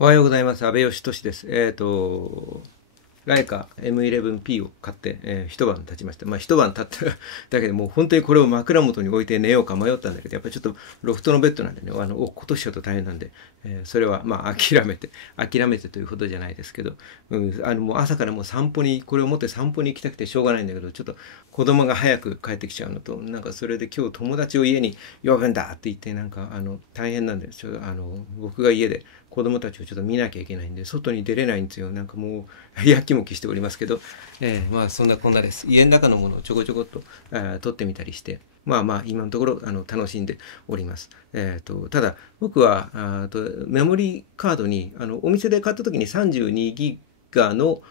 おはようございます。安倍義俊です。ライカ M11P を買って、一晩経ちました。まあ一晩経っただけでもう本当にこれを枕元に置いて寝ようか迷ったんだけど、やっぱりちょっとロフトのベッドなんでね、落っことしちゃうと大変なんで、それはまあ諦めてということじゃないですけど、もう朝からもう散歩に、これを持って散歩に行きたくてしょうがないんだけど、ちょっと子供が早く帰ってきちゃうのと、なんかそれで今日友達を家に呼ぶんだって言って、なんか大変なんで、僕が家で子供たちをちょっと見なきゃいけないんで、外に出れないんですよ。なんかもう、やきもきしておりますけど、まあそんなこんなです。家の中のものをちょこちょこっと撮ってみたりして、まあまあ今のところ楽しんでおります。ただ僕はメモリーカードにお店で買った時に32ギガの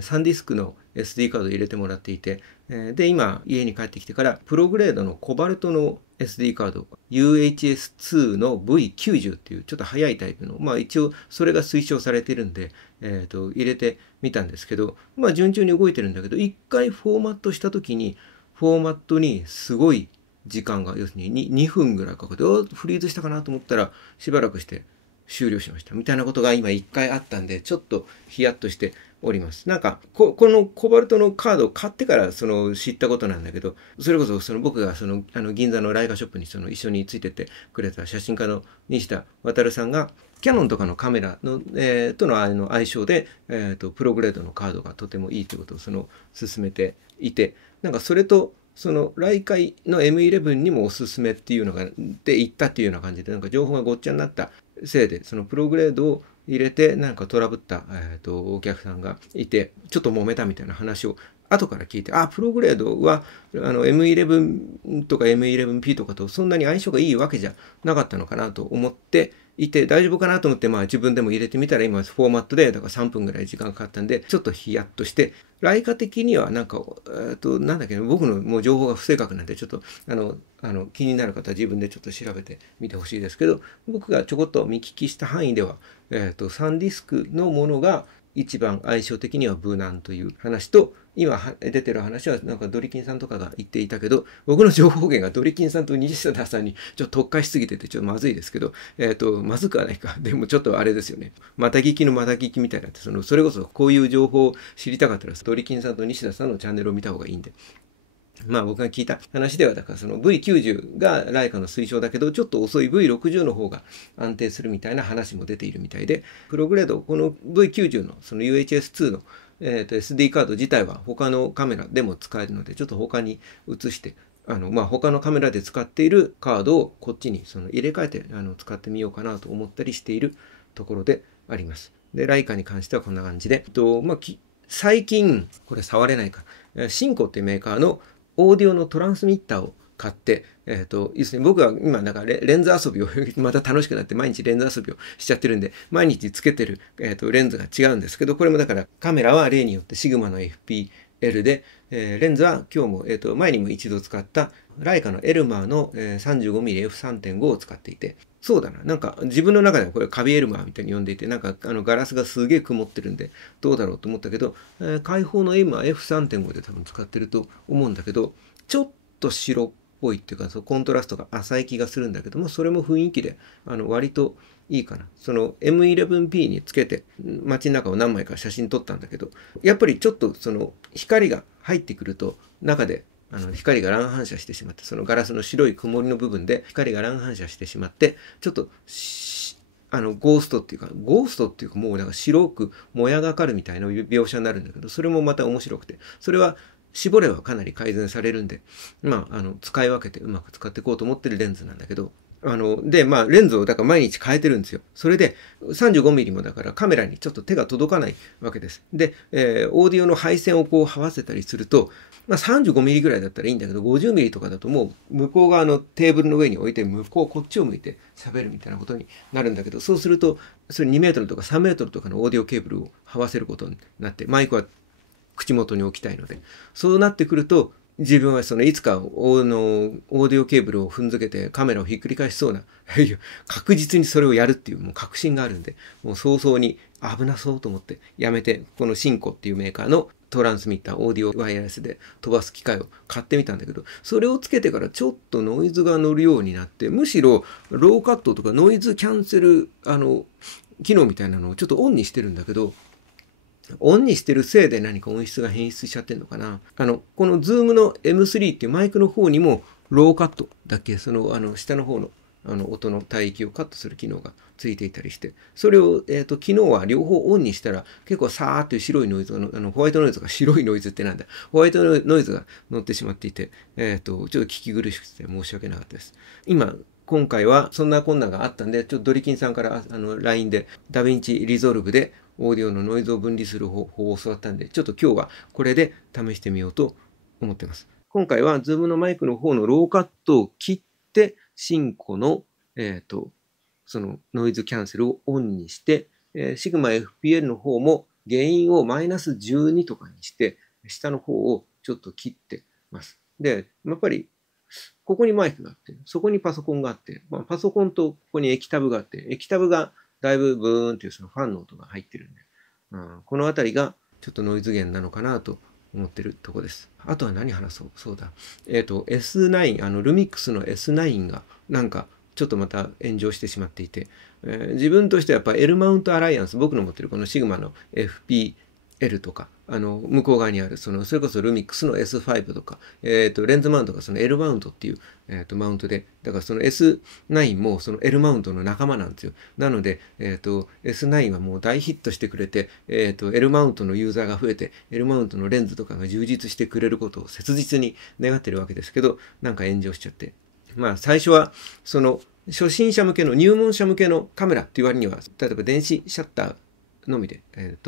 サンディスクの SD カードを入れてもらっていて、で今家に帰ってきてからプログレードのコバルトの SD カード UHS-2 の V90 っていうちょっと速いタイプの、まあ一応それが推奨されてるんで、入れてみたんですけど、まあ順調に動いてるんだけど、一回フォーマットした時にフォーマットにすごい時間が、要するに 2分ぐらいかかって、フリーズしたかなと思ったらしばらくして終了しましたみたいなことが今一回あったんで、ちょっとヒヤッとしております。なんかこのコバルトのカードを買ってから知ったことなんだけど、それこそ僕が銀座のライカショップに一緒についてってくれた写真家の西田渉さんがキャノンとかのカメラの、との相性で、プログレードのカードがとてもいいということを勧めていて、なんかそれとライカイの M11 にもおすすめっていうのがで言ったっていうような感じで、なんか情報がごっちゃになったせいで、そのプログレードを入れてなんかトラブった、お客さんがいて、ちょっと揉めたみたいな話を後から聞いて、プログレードはM11 とか M11P とかとそんなに相性がいいわけじゃなかったのかなと思っていて、大丈夫かなと思って、まあ自分でも入れてみたら今フォーマットで、だから3分ぐらい時間かかったんで、ちょっとヒヤッとして、ライカ的にはなんか、なんだっけね、僕のもう情報が不正確なんで、ちょっと気になる方は自分でちょっと調べてみてほしいですけど、僕がちょこっと見聞きした範囲では、サンディスクのものが一番相性的には無難という話と、今出てる話はなんかドリキンさんとかが言っていたけど、僕の情報源がドリキンさんと西田さんにちょっと特化しすぎててちょっとまずいですけど、まずくはないか。でもちょっとあれですよね。また聞きのまた聞きみたいなって、それこそこういう情報を知りたかったらドリキンさんと西田さんのチャンネルを見た方がいいんで。まあ僕が聞いた話では、だからV90 がライカの推奨だけど、ちょっと遅い V60 の方が安定するみたいな話も出ているみたいで、プログレード、この V90 のUHS-2 の、SD カード自体は他のカメラでも使えるので、ちょっと他に移して、まあ他のカメラで使っているカードをこっちに入れ替えて使ってみようかなと思ったりしているところであります。で、ライカに関してはこんな感じで、まあ、最近、これ触れないか、シンコっていうメーカーのオーディオのトランスミッターを買って、要するに僕は今なんかレンズ遊びをまた楽しくなって毎日レンズ遊びをしちゃってるんで、毎日つけてる、レンズが違うんですけど、これもだからカメラは例によってシグマの FPL で、レンズは今日も、前にも一度使ったライカのエルマーの 35mmF3.5 を使っていて、そうだな。なんか自分の中ではこれカビエルマーみたいに呼んでいて、なんかガラスがすげえ曇ってるんでどうだろうと思ったけど、開放のエルマー F3.5 で多分使ってると思うんだけど、ちょっと白っぽいっていうか、コントラストが浅い気がするんだけども、それも雰囲気で割といいかな。M11P につけて街の中を何枚か写真撮ったんだけど、やっぱりちょっと光が入ってくると中で光が乱反射してしまって、そのガラスの白い曇りの部分で光が乱反射してしまって、ちょっとゴーストっていうかもうなんか白くもやがかるみたいな描写になるんだけど、それもまた面白くて、それは絞ればかなり改善されるんで、まあ、使い分けてうまく使っていこうと思ってるレンズなんだけど、で、まあ、レンズをだから毎日変えてるんですよ。それで、35mm もだからカメラにちょっと手が届かないわけです。で、オーディオの配線をこう這わせたりすると、まあ、35mm ぐらいだったらいいんだけど、50mm とかだともう向こう側のテーブルの上に置いて、こっちを向いて喋るみたいなことになるんだけど、そうすると、それ2メートルとか3メートルとかのオーディオケーブルを這わせることになって、マイクは口元に置きたいので、そうなってくると、自分はいつかオーディオケーブルを踏んづけてカメラをひっくり返しそうな確実にそれをやるっていうもう確信があるんで、もう早々に危なそうと思ってやめて、このシンコっていうメーカーのトランスミッター、オーディオワイヤレスで飛ばす機械を買ってみたんだけど、それをつけてからちょっとノイズが乗るようになって、むしろローカットとかノイズキャンセル機能みたいなのをちょっとオンにしてるんだけど、オンにしてるせいで何か音質が変質しちゃってるのかな。この Zoom の M3 っていうマイクの方にもローカットだっけ、下の方の音の帯域をカットする機能がついていたりして、それを、昨日は両方オンにしたら結構サーっという白いノイズが、ホワイトノイズが、白いノイズってなんだ、ホワイトノイズが乗ってしまっていて、ちょっと聞き苦しくて申し訳なかったです。今回はそんな困難があったんで、ちょっとドリキンさんからLINE でダヴィンチリゾルブでオーディオのノイズを分離する方法を教わったんで、ちょっと今日はこれで試してみようと思っています。今回は Zoom のマイクの方のローカットを切って、シンコの、そのノイズキャンセルをオンにして、シグマ FPL の方もゲインをマイナス12とかにして、下の方をちょっと切ってます。で、やっぱりここにマイクがあって、そこにパソコンがあって、パソコンとここに液タブがあって、液タブがだいぶブーンっていうそのファンの音が入ってるんで、このあたりがちょっとノイズ源なのかなと思ってるとこです。あとは何話そう。そうだ。S9、ルミックスの S9 がなんかちょっとまた炎上してしまっていて、自分としてはやっぱ L マウントアライアンス、僕の持ってるこのシグマの FPL とか、向こう側にある、それこそルミックスの S5 とか、レンズマウントがその L マウントっていう、マウントで、だからその S9 もその L マウントの仲間なんですよ。なので、S9 はもう大ヒットしてくれて、L マウントのユーザーが増えて、L マウントのレンズとかが充実してくれることを切実に願ってるわけですけど、なんか炎上しちゃって。最初は、初心者向けの、入門者向けのカメラっていう割には、例えば電子シャッター、のみで、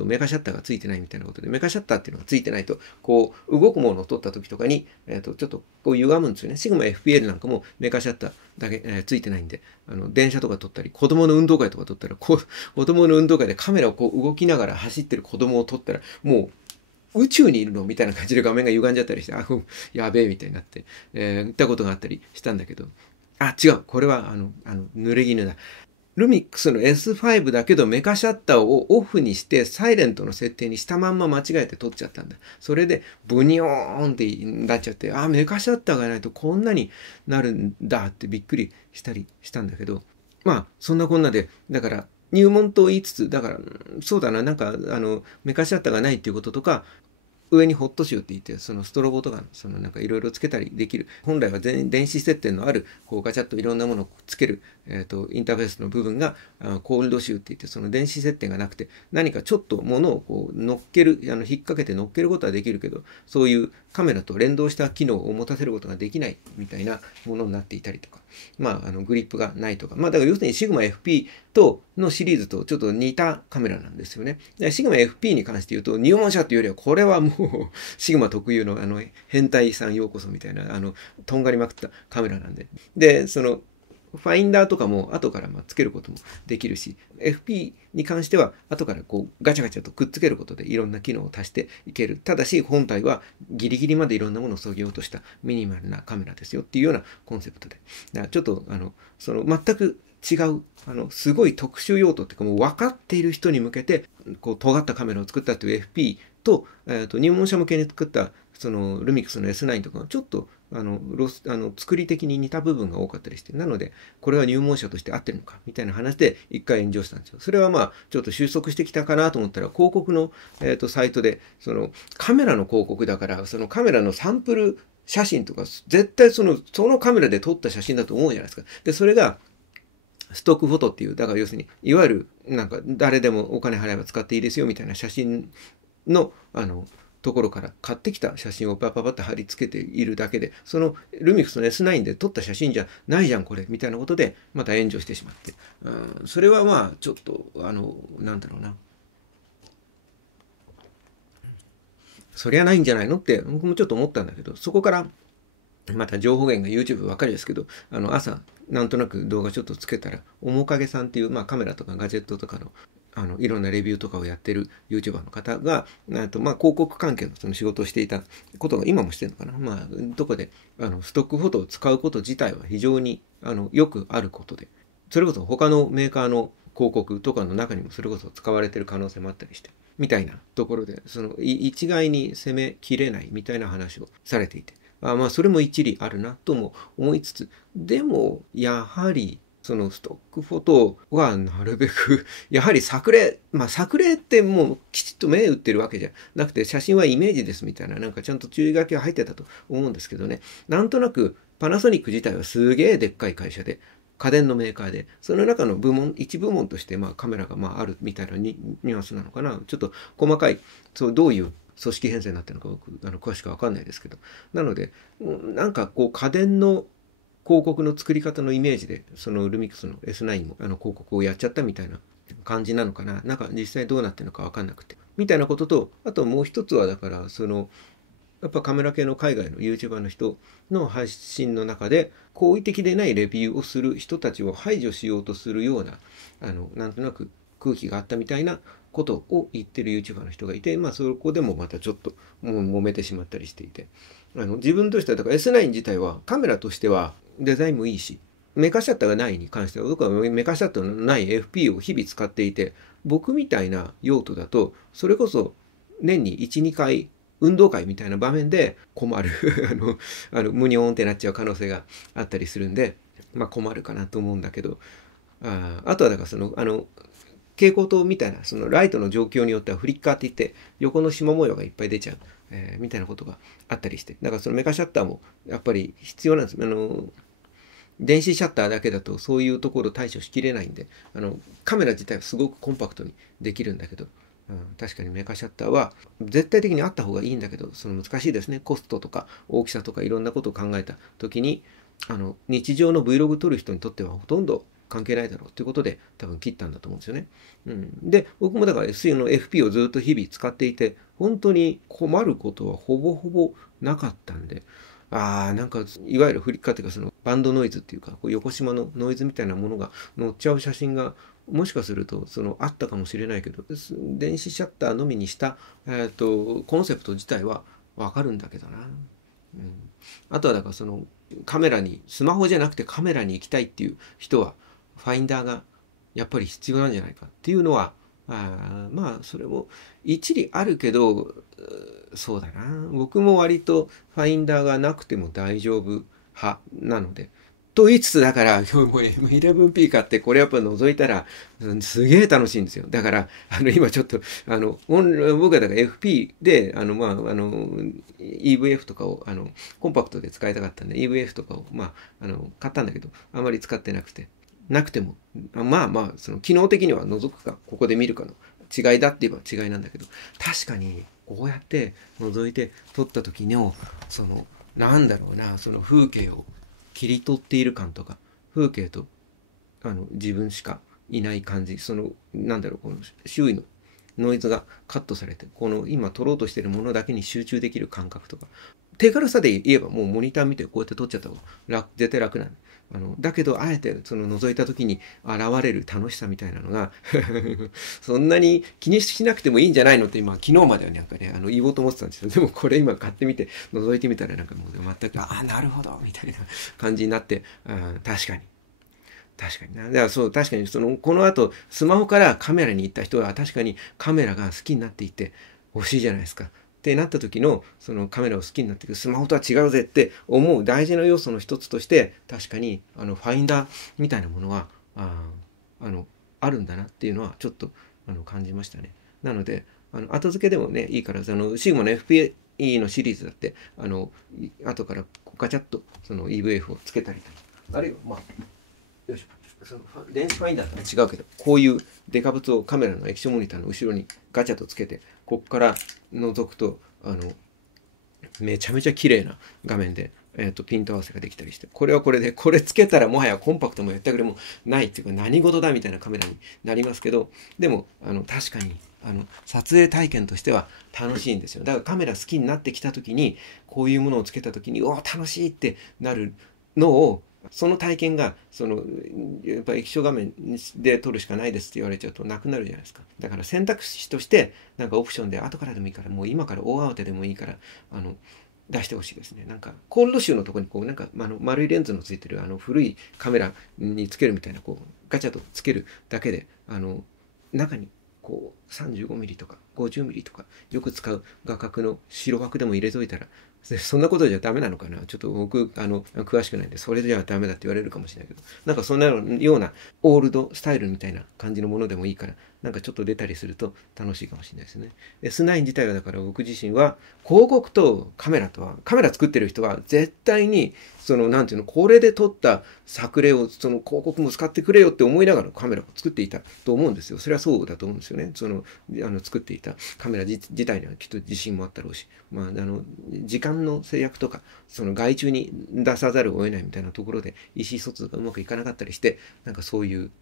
メカシャッターがついてないみたいなことで、メカシャッターっていうのがついてないと、こう、動くものを撮った時とかに、ちょっとこう歪むんですよね。シグマ FPL なんかもメカシャッターだけ、ついてないんで、電車とか撮ったり、子供の運動会とか撮ったら、子供の運動会でカメラをこう動きながら走ってる子供を撮ったら、もう、宇宙にいるのみたいな感じで画面が歪んじゃったりして、やべえみたいになって、言ったことがあったりしたんだけど、違う。これは、濡れ衣だ。ルミックスの S5 だけどメカシャッターをオフにしてサイレントの設定にしたまんま間違えて撮っちゃったんだ。それでブニョーンってなっちゃって、メカシャッターがないとこんなになるんだってびっくりしたりしたんだけど、そんなこんなで、だから入門と言いつつ、だから、そうだな、なんか、メカシャッターがないっていうこととか、上にホットシューって言って、そのストロボとか、なんかいろいろつけたりできる。本来は電子接点のある、こうガチャッといろんなものをつける、インターフェースの部分が、コールドシューって言って、その電子接点がなくて、何かちょっと物をこう乗っける、引っ掛けて乗っけることはできるけど、そういうカメラと連動した機能を持たせることができないみたいなものになっていたりとか、グリップがないとか、だから要するにシグマ FP のシリーズとちょっと似たカメラなんですよね。シグマ FP に関して言うと、入門者っていうよりは、これはもう、シグマ特有の変態さんようこそみたいな、とんがりまくったカメラなんで。で、ファインダーとかも後からつけることもできるし、FP に関しては後からこうガチャガチャとくっつけることでいろんな機能を足していける。ただし本体はギリギリまでいろんなものを削ぎ落としたミニマルなカメラですよっていうようなコンセプトで。だからちょっと全く違う、すごい特殊用途っていうかもう分かっている人に向けて、こう尖ったカメラを作ったという FP と、入門者向けに作ったルミックスの S9 とかはちょっと作り的に似た部分が多かったりして、なのでこれは入門者として合ってるのかみたいな話で一回炎上したんですよ。それはちょっと収束してきたかなと思ったら、広告の、サイトでカメラの広告だから、そのカメラのサンプル写真とか絶対そのカメラで撮った写真だと思うじゃないですか。でそれがストックフォトっていう、だから要するにいわゆるなんか誰でもお金払えば使っていいですよみたいな写真のところから買ってきた写真をパパパッと貼り付けているだけで、そのルミックスの S9 で撮った写真じゃないじゃんこれみたいなことでまた炎上してしまって、それはちょっとなんだろうな、そりゃないんじゃないのって僕もちょっと思ったんだけど、そこからまた情報源が YouTube ばっかりですけど、朝なんとなく動画ちょっとつけたら、面影さんっていう、カメラとかガジェットとかのいろんなレビューとかをやってる YouTuber の方が、広告関係のその仕事をしていたことが今もしてるのかな。どこで、ストックフォトを使うこと自体は非常に、よくあることで、それこそ他のメーカーの広告とかの中にもそれこそ使われてる可能性もあったりして、みたいなところで、一概に攻めきれないみたいな話をされていて、それも一理あるなとも思いつつ、でも、やはり、そのストックフォトはなるべくやはり作例、まあ作例ってもうきちっと目打ってるわけじゃなくて、写真はイメージですみたいな、なんかちゃんと注意書きが入ってたと思うんですけどね。なんとなくパナソニック自体はすげえでっかい会社で、家電のメーカーで、その中の部門、一部門としてまあカメラがまああるみたいなニュアンスなのかな。ちょっと細かい、そうどういう組織編成になってるのか僕詳しくわかんないですけど。なので、なんかこう家電の広告の作り方のイメージで、そのルミックスの S9 も広告をやっちゃったみたいな感じなのかな。なんか実際どうなってるのかわかんなくて。みたいなことと、あともう一つはだから、やっぱカメラ系の海外の YouTuber の人の配信の中で、好意的でないレビューをする人たちを排除しようとするような、なんとなく空気があったみたいなことを言ってる YouTuber の人がいて、まあそこでもまたちょっともう揉めてしまったりしていて、自分としては、だから S9 自体はカメラとしてはデザインもいいし、メカシャッターがないに関しては、僕はメカシャッターのない FP を日々使っていて、僕みたいな用途だと、それこそ年に1、2回運動会みたいな場面で困る無にオンってなっちゃう可能性があったりするんで、まあ困るかなと思うんだけど、あとはだから蛍光灯みたいな、そのライトの状況によってはフリッカーって言って、横の縞模様がいっぱい出ちゃう、みたいなことがあったりして、だからそのメカシャッターもやっぱり必要なんです。電子シャッターだけだとそういうところ対処しきれないんで、カメラ自体はすごくコンパクトにできるんだけど、確かにメカシャッターは絶対的にあった方がいいんだけど、その難しいですね。コストとか大きさとかいろんなことを考えた時に、日常の Vlog 撮る人にとってはほとんど関係ないだろうということで多分切ったんだと思うんですよね。で、僕もだから SE の FP をずっと日々使っていて、本当に困ることはほぼほぼなかったんで、なんかいわゆるフリッカーっていうか、そのバンドノイズっていうか、こう横縞のノイズみたいなものが乗っちゃう写真がもしかするとあったかもしれないけど、電子シャッターのみにした、コンセプト自体はわかるんだけどな。あとはだからカメラに、スマホじゃなくてカメラに行きたいっていう人は、ファインダーがやっぱり必要なんじゃないかっていうのは、まあそれも一理あるけど、そうだな。僕も割とファインダーがなくても大丈夫派なので。と言いつつ、だから、今日も M11P 買って、これやっぱ覗いたら、すげえ楽しいんですよ。だから、今ちょっと、僕はだから FP で、EVF とかを、コンパクトで使いたかったんで、EVF とかを、まあ、買ったんだけど、あまり使ってなくて、なくても、まあまあ、機能的には覗くか、ここで見るかの違いだって言えば違いなんだけど、確かに、こうやって覗いて撮った時の、なんだろうな、風景を切り取っている感とか、風景と、自分しかいない感じ、なんだろう、この周囲のノイズがカットされて、この今撮ろうとしているものだけに集中できる感覚とか、手軽さで言えばもうモニター見てこうやって撮っちゃった方が絶対楽なの。だけど、あえて覗いた時に現れる楽しさみたいなのがそんなに気にしなくてもいいんじゃないのって今、昨日まではなんかね、言おうと思ってたんですよ。でもこれ今買ってみて、覗いてみたらなんかもう全く、なるほどみたいな感じになって、確かに。確かにな。だからそう、確かにこの後、スマホからカメラに行った人は確かにカメラが好きになっていって欲しいじゃないですか。ってなった時の、カメラを好きになっていく、スマホとは違うぜって思う大事な要素の一つとして、確かに、ファインダーみたいなものは、あるんだなっていうのはちょっと、感じましたね。なので、後付けでもね、いいから、シグマの FPE のシリーズだって、後からガチャッと、EVF をつけたりとか、あるいは、まあ、よいしょ。電子ファインダーとは違うけど、こういうデカブツをカメラの液晶モニターの後ろにガチャとつけて、こっから覗くと、めちゃめちゃ綺麗な画面で、ピント合わせができたりして、これはこれで、これつけたらもはやコンパクトもやったくれもないっていうか、何事だみたいなカメラになりますけど、でも、確かに、撮影体験としては楽しいんですよ。だからカメラ好きになってきた時に、こういうものをつけた時に、楽しいってなるのを、その体験がやっぱり液晶画面で撮るしかないですって言われちゃうとなくなるじゃないですか。だから選択肢としてなんかオプションで後からでもいいから、もう今から大慌てでもいいから出してほしいですね。なんかコールドシューのところにこうなんか丸いレンズのついてる古いカメラにつけるみたいなこうガチャとつけるだけで中にこう35ミリとか50ミリとかよく使う画角の白枠でも入れといたらそんなことじゃダメなのかな。ちょっと僕、詳しくないんで、それじゃダメだって言われるかもしれないけど、なんかそんなようなオールドスタイルみたいな感じのものでもいいから、なんかちょっと出たりすると楽しいかもしれないですね。S9 自体はだから僕自身は、広告とカメラとは、カメラ作ってる人は絶対に、なんていうの、これで撮った作例を、広告も使ってくれよって思いながらカメラを作っていたと思うんですよ。それはそうだと思うんですよね。作っていたカメラ自体にはきっと自信もあったろうし、時間の制約とか、外注に出さざるを得ないみたいなところで、意思疎通がうまくいかなかったりして、なんかそういう、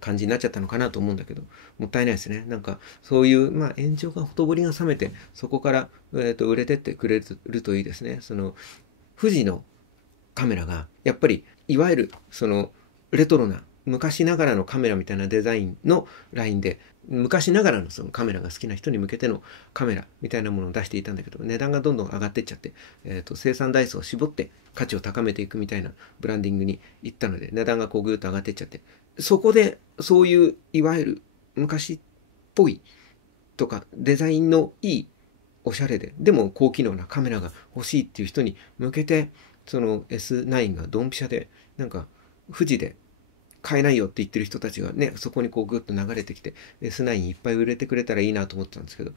感じになっちゃったのかなと思うんだけど、もったいないですね。なんか、そういう、炎上がほとぼりが冷めて、そこから、売れてってくれるといいですね。富士のカメラが、やっぱり、いわゆる、レトロな、昔ながらのカメラみたいなデザインのラインで、昔ながらのそのカメラが好きな人に向けてのカメラみたいなものを出していたんだけど、値段がどんどん上がっていっちゃって、生産台数を絞って価値を高めていくみたいなブランディングに行ったので、値段がこうぐーっと上がっていっちゃって、そこでそういういわゆる昔っぽいとかデザインのいいおしゃれでも高機能なカメラが欲しいっていう人に向けて、その S9 がドンピシャで、なんか富士で買えないよって言ってる人たちがね、そこにこうグッと流れてきて、S9 いっぱい売れてくれたらいいなと思ってたんですけど、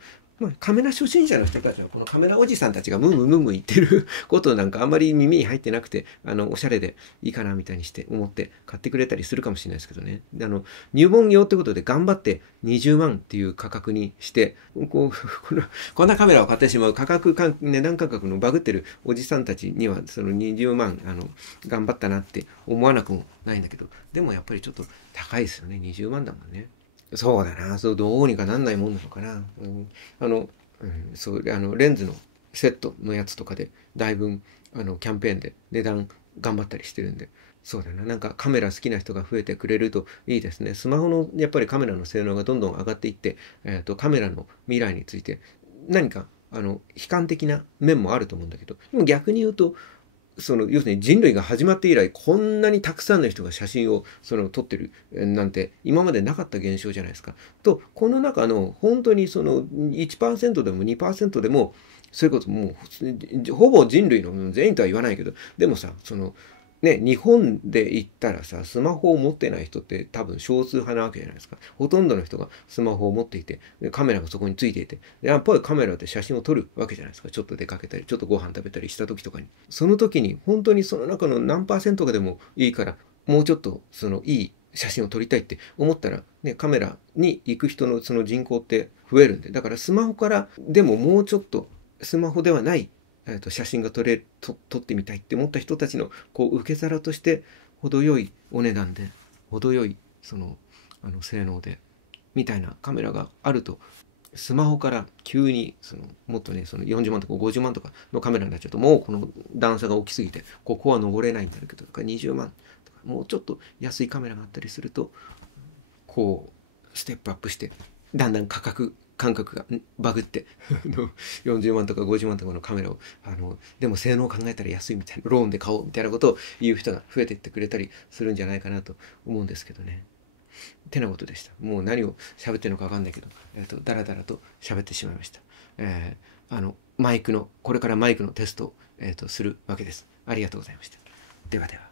カメラ初心者の人たちは、このカメラおじさんたちがムムムム言ってることなんかあんまり耳に入ってなくて、おしゃれでいいかなみたいにして思って買ってくれたりするかもしれないですけどね。入門用ってことで頑張って20万っていう価格にして、こんなカメラを買ってしまう値段価格のバグってるおじさんたちには、その20万、頑張ったなって思わなくもないんだけど、でもやっぱりちょっと高いですよね。20万だもんね。そうだな。どうにかなんないもんなのかな。レンズのセットのやつとかで、だいぶ、キャンペーンで値段頑張ったりしてるんで、そうだな。なんかカメラ好きな人が増えてくれるといいですね。スマホの、やっぱりカメラの性能がどんどん上がっていって、カメラの未来について、何か、悲観的な面もあると思うんだけど、でも逆に言うと、要するに人類が始まって以来、こんなにたくさんの人が写真を撮ってるなんて今までなかった現象じゃないですか。と、この中の本当に1% でも 2% でも、それこそもうほぼ人類の全員とは言わないけど、でもさ、日本で言ったらさ、スマホを持ってない人って多分少数派なわけじゃないですか。ほとんどの人がスマホを持っていて、カメラがそこについていて、やっぱりカメラで写真を撮るわけじゃないですか。ちょっと出かけたり、ちょっとご飯食べたりした時とかに。その時に本当にその中の何%かでもいいから、もうちょっといい写真を撮りたいって思ったら、ね、カメラに行く人のその人口って増えるんで、だからスマホからでももうちょっとスマホではない写真が撮ってみたいって思った人たちの受け皿として程よいお値段で程よい性能でみたいなカメラがあると、スマホから急にもっとね40万とか50万とかのカメラになっちゃうと、もうこの段差が大きすぎてここは登れないんだけど、とか20万とかもうちょっと安いカメラがあったりすると、ステップアップしてだんだん価格感覚がバグって40万とか50万とかのカメラをでも性能を考えたら安いみたいな、ローンで買おうみたいなことを言う人が増えていってくれたりするんじゃないかなと思うんですけどね。ってなことでした。もう何を喋ってるのか分かんないけど、だらだらと喋ってしまいました。これからマイクのテストを、するわけです。ありがとうございました。ではでは。